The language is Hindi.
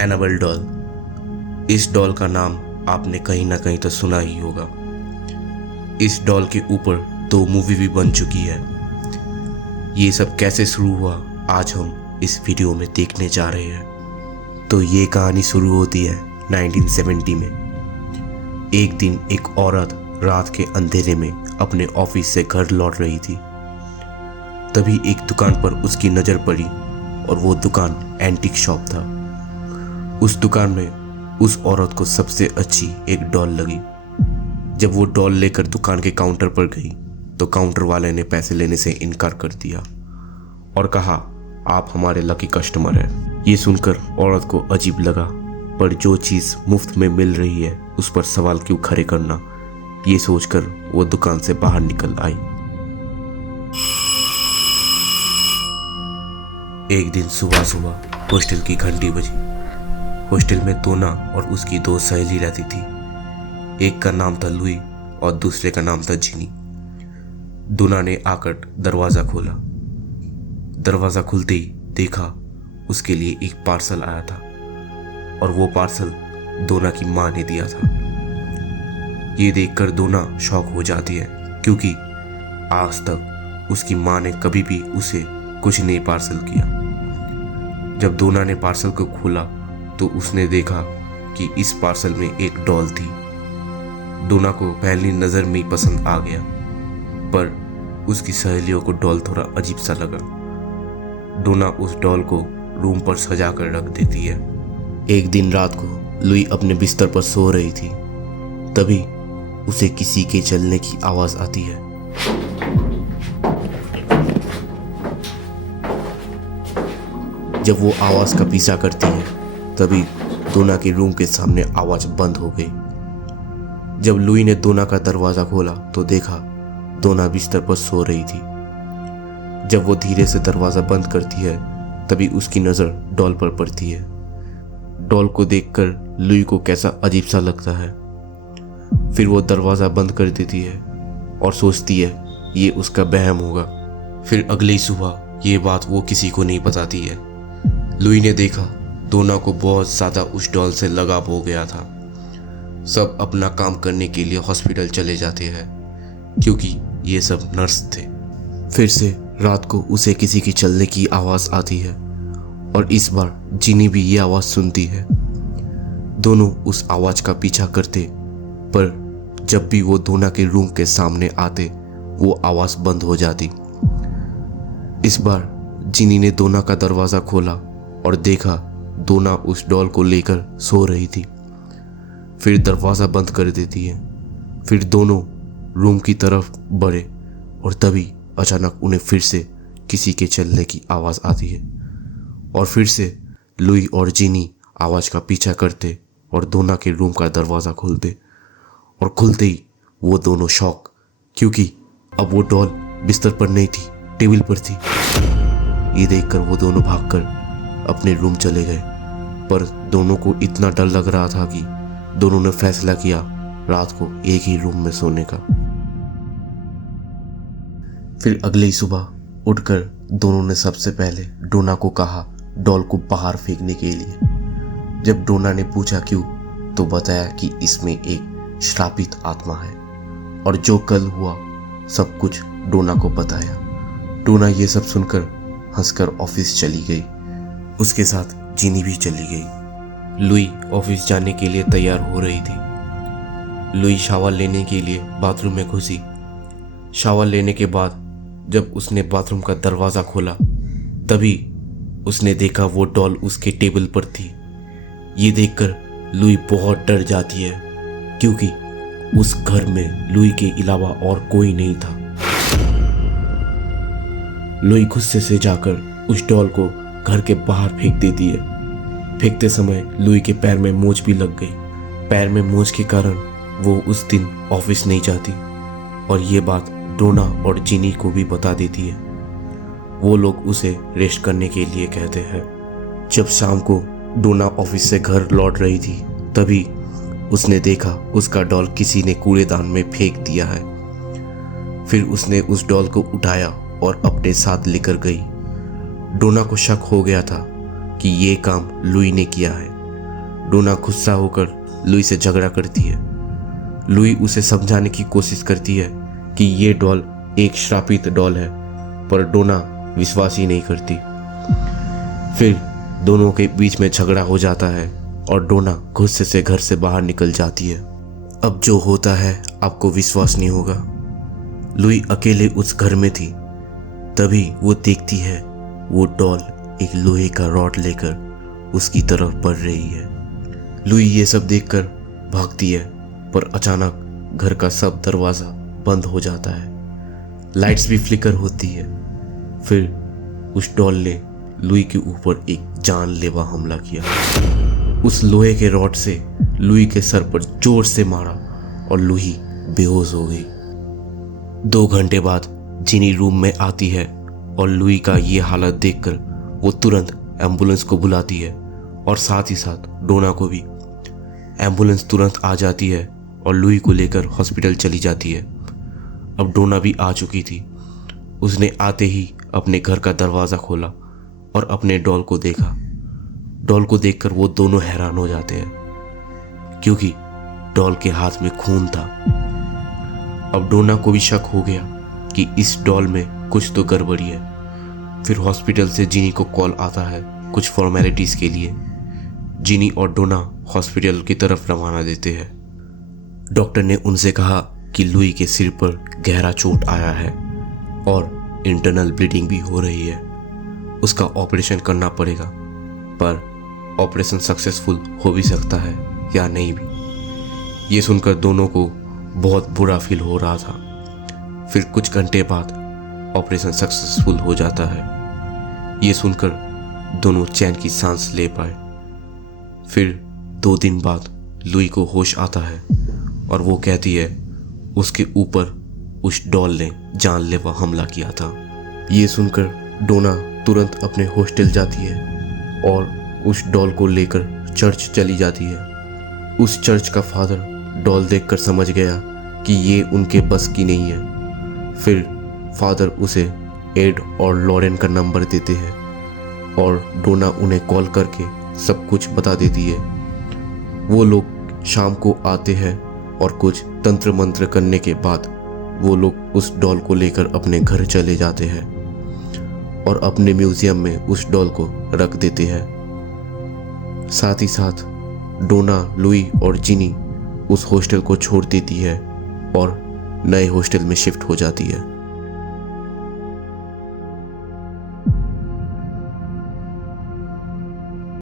Annabelle doll. इस डॉल का नाम आपने कहीं ना कहीं तो सुना ही होगा। इस डॉल के ऊपर 2 मूवी भी बन चुकी है। ये सब कैसे शुरू हुआ आज हम इस वीडियो में देखने जा रहे हैं। तो ये कहानी शुरू होती है 1970 में। एक दिन एक औरत रात के अंधेरे में अपने ऑफिस से घर लौट रही थी। तभी एक दुकान पर उसकी नज़र पड़ी और वो दुकान एंटीक शॉप था। उस दुकान में उस औरत को सबसे अच्छी एक डॉल लगी। जब वो डॉल लेकर दुकान के काउंटर पर गई तो काउंटर वाले ने पैसे लेने से इनकार कर दिया और कहा, आप हमारे लकी कस्टमर हैं। ये सुनकर औरत को अजीब लगा, पर जो चीज़ मुफ्त में मिल रही है उस पर सवाल क्यों खड़े करना, ये सोचकर वो दुकान से बाहर निकल आई। एक दिन सुबह सुबह हॉस्टल की घंटी बजी। हॉस्टल में दोना और उसकी 2 सहेली रहती थी। एक का नाम था लुई और दूसरे का नाम था जिनी। दोना ने आकर दरवाज़ा खोला। दरवाज़ा खुलते ही देखा उसके लिए एक पार्सल आया था और वो पार्सल दोना की माँ ने दिया था। ये देखकर दोना शॉक हो जाती है, क्योंकि आज तक उसकी माँ ने कभी भी उसे कुछ नहीं पार्सल किया। जब दोना ने पार्सल को खोला तो उसने देखा कि इस पार्सल में एक डॉल थी। दोना को पहली नज़र में ही पसंद आ गया, पर उसकी सहेलियों को डॉल थोड़ा अजीब सा लगा। दोना उस डॉल को रूम पर सजा कर रख देती है। एक दिन रात को लुई अपने बिस्तर पर सो रही थी। तभी उसे किसी के चलने की आवाज़ आती है। जब वो आवाज़ का पीछा करती है तभी दोना के रूम के सामने आवाज़ बंद हो गई। जब लुई ने दोना का दरवाज़ा खोला तो देखा दोना बिस्तर पर सो रही थी। जब वो धीरे से दरवाज़ा बंद करती है तभी उसकी नज़र डॉल पर पड़ती है। डॉल को देखकर लुई को कैसा अजीब सा लगता है। फिर वो दरवाज़ा बंद कर देती है और सोचती है ये उसका वहम होगा। फिर अगली सुबह ये बात वो किसी को नहीं बताती है। लुई ने देखा दोना को बहुत ज़्यादा उस डॉल से लगाव हो गया था। सब अपना काम करने के लिए हॉस्पिटल चले जाते हैं, क्योंकि ये सब नर्स थे। फिर से रात को उसे किसी की चलने की आवाज़ आती है और इस बार जिनी भी ये आवाज़ सुनती है। दोनों उस आवाज़ का पीछा करते, पर जब भी वो दोना के रूम के सामने आते वो आवाज़ बंद हो जाती। इस बार जिनी ने दोना का दरवाज़ा खोला और देखा दोना उस डॉल को लेकर सो रही थी। फिर दरवाज़ा बंद कर देती है। फिर दोनों रूम की तरफ बढ़े और तभी अचानक उन्हें फिर से किसी के चलने की आवाज़ आती है और फिर से लुई और जिनी आवाज़ का पीछा करते और दोना के रूम का दरवाज़ा खोलते। और खुलते ही वो दोनों शॉक, क्योंकि अब वो डॉल बिस्तर पर नहीं थी, टेबल पर थी। ये देखकर वो दोनों भागकर अपने रूम चले गए, पर दोनों को इतना डर लग रहा था कि दोनों ने फैसला किया रात को एक ही रूम में सोने का। फिर अगली सुबह उठकर दोनों ने सबसे पहले डोना को कहा डॉल को बाहर फेंकने के लिए। जब डोना ने पूछा क्यों, तो बताया कि इसमें एक श्रापित आत्मा है और जो कल हुआ सब कुछ डोना को बताया। डोना ये सब सुनकर हंसकर ऑफिस चली गई। उसके साथ जिनी भी चली गई। लुई ऑफिस जाने के लिए तैयार हो रही थी। लुई शावर लेने के लिए बाथरूम में घुसी। शावर लेने के बाद जब उसने बाथरूम का दरवाज़ा खोला तभी उसने देखा वो डॉल उसके टेबल पर थी। ये देखकर लुई बहुत डर जाती है, क्योंकि उस घर में लुई के अलावा और कोई नहीं था। लुई गुस्से से जाकर उस डॉल को घर के बाहर फेंक देती है। फेंकते समय लुई के पैर में मोच भी लग गई। पैर में मोच के कारण वो उस दिन ऑफिस नहीं जाती और ये बात डोना और जिनी को भी बता देती है। वो लोग उसे रेस्ट करने के लिए कहते हैं। जब शाम को डोना ऑफिस से घर लौट रही थी तभी उसने देखा उसका डॉल किसी ने कूड़ेदान में फेंक दिया है। फिर उसने उस डॉल को उठाया और अपने साथ लेकर गई। डोना को शक हो गया था कि ये काम लुई ने किया है, डोना गुस्सा होकर लुई से झगड़ा करती है। लुई उसे समझाने की कोशिश करती है कि ये डॉल एक श्रापित डॉल है, पर डोना विश्वास ही नहीं करती। फिर दोनों के बीच में झगड़ा हो जाता है और डोना गुस्से से घर से बाहर निकल जाती है। अब जो होता है आपको विश्वास नहीं होगा। लुई अकेले उस घर में थी, तभी वो देखती है वो डॉल एक लोहे का रॉड लेकर उसकी तरफ बढ़ रही है। लुई ये सब देखकर भागती है, पर अचानक घर का सब दरवाज़ा बंद हो जाता है। लाइट्स भी फ्लिकर होती है। फिर उस डॉल ने लुई के ऊपर एक जानलेवा हमला किया। उस लोहे के रॉड से लुई के सर पर जोर से मारा और लुई बेहोश हो गई। 2 घंटे बाद जिनी रूम में आती है और लुई का ये हालत देखकर वो तुरंत एम्बुलेंस को बुलाती है और साथ ही साथ डोना को भी। एम्बुलेंस तुरंत आ जाती है और लुई को लेकर हॉस्पिटल चली जाती है। अब डोना भी आ चुकी थी। उसने आते ही अपने घर का दरवाज़ा खोला और अपने डॉल को देखा। डॉल को देखकर वो दोनों हैरान हो जाते हैं, क्योंकि डॉल के हाथ में खून था। अब डोना को भी शक हो गया कि इस डॉल में कुछ तो गड़बड़ी है। फिर हॉस्पिटल से जिनी को कॉल आता है कुछ फॉर्मेलिटीज़ के लिए। जिनी और डोना हॉस्पिटल की तरफ रवाना देते हैं। डॉक्टर ने उनसे कहा कि लुई के सिर पर गहरा चोट आया है और इंटरनल ब्लीडिंग भी हो रही है। उसका ऑपरेशन करना पड़ेगा, पर ऑपरेशन सक्सेसफुल हो भी सकता है या नहीं भी। ये सुनकर दोनों को बहुत बुरा फील हो रहा था। फिर कुछ घंटे बाद ऑपरेशन सक्सेसफुल हो जाता है। ये सुनकर दोनों चैन की सांस ले पाए। फिर 2 दिन बाद लुई को होश आता है और वो कहती है उसके ऊपर उस डॉल ने जानलेवा हमला किया था। ये सुनकर डोना तुरंत अपने हॉस्टल जाती है और उस डॉल को लेकर चर्च चली जाती है। उस चर्च का फादर डॉल देखकर समझ गया कि ये उनके बस की नहीं है। फिर फादर उसे एड और लॉरेन का नंबर देते हैं और डोना उन्हें कॉल करके सब कुछ बता देती है। वो लोग शाम को आते हैं और कुछ तंत्र मंत्र करने के बाद वो लोग उस डॉल को लेकर अपने घर चले जाते हैं और अपने म्यूजियम में उस डॉल को रख देते हैं। साथ ही साथ डोना, लुई और जिनी उस हॉस्टल को छोड़ देती है और नए हॉस्टल में शिफ्ट हो जाती है।